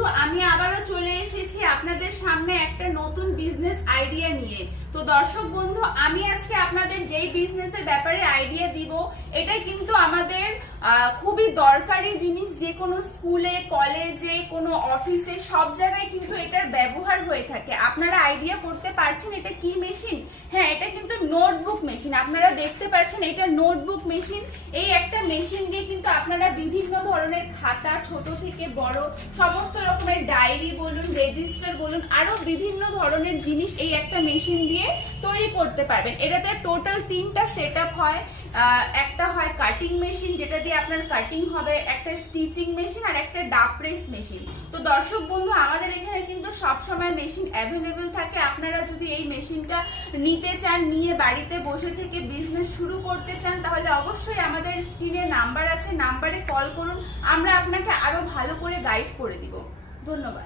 বন্ধু, আমি আবারও চলে এসেছি আপনাদের সামনে একটা নতুন বিজনেস আইডিয়া নিয়ে। তো দর্শক বন্ধু, আমি আজকে আপনাদের যেই বিজনেসের ব্যাপারে আইডিয়া দিব, এটাই কিন্তু আমাদের খুবই দরকারি জিনিস। যে কোনো স্কুলে, কলেজে, কোনো অফিসে, সব জায়গায় কিন্তু এটার ব্যবহার হয়ে থাকে। আপনারা আইডিয়া করতে পারছেন এটা কি মেশিন? হ্যাঁ, এটা কিন্তু নোটবুক মেশিন। আপনারা দেখতে পাচ্ছেন এটা নোটবুক মেশিন। এই একটা মেশিন দিয়ে কিন্তু আপনারা বিভিন্ন ধরনের খাতা, ছোট থেকে বড় সমস্ত রকমের ডায়েরি বলুন, রেজিস্টার বলুন, আরো বিভিন্ন ধরনের জিনিস এই একটা মেশিন দিয়ে তৈরি করতে পারবেন। এটাতে টোটাল 3টা সেটআপ হয়। একটা হয় কাটিং মেশিন, যেটা দিয়ে আপনার কাটিং হবে, একটা স্টিচিং মেশিন আর একটা ডাব প্রেস মেশিন। তো দর্শক বন্ধু, আমাদের এখানে কিন্তু সব সময় মেশিন অ্যাভেলেবেল থাকে। আপনারা যদি এই মেশিনটা নিতে চান, নিয়ে বাড়িতে বসে থেকে বিজনেস শুরু করতে চান, তাহলে অবশ্যই আমাদের স্ক্রিনে নাম্বার আছে, নাম্বারে কল করুন। আমরা আপনাকে আরো ভালো করে গাইড করে দিব। ধন্যবাদ।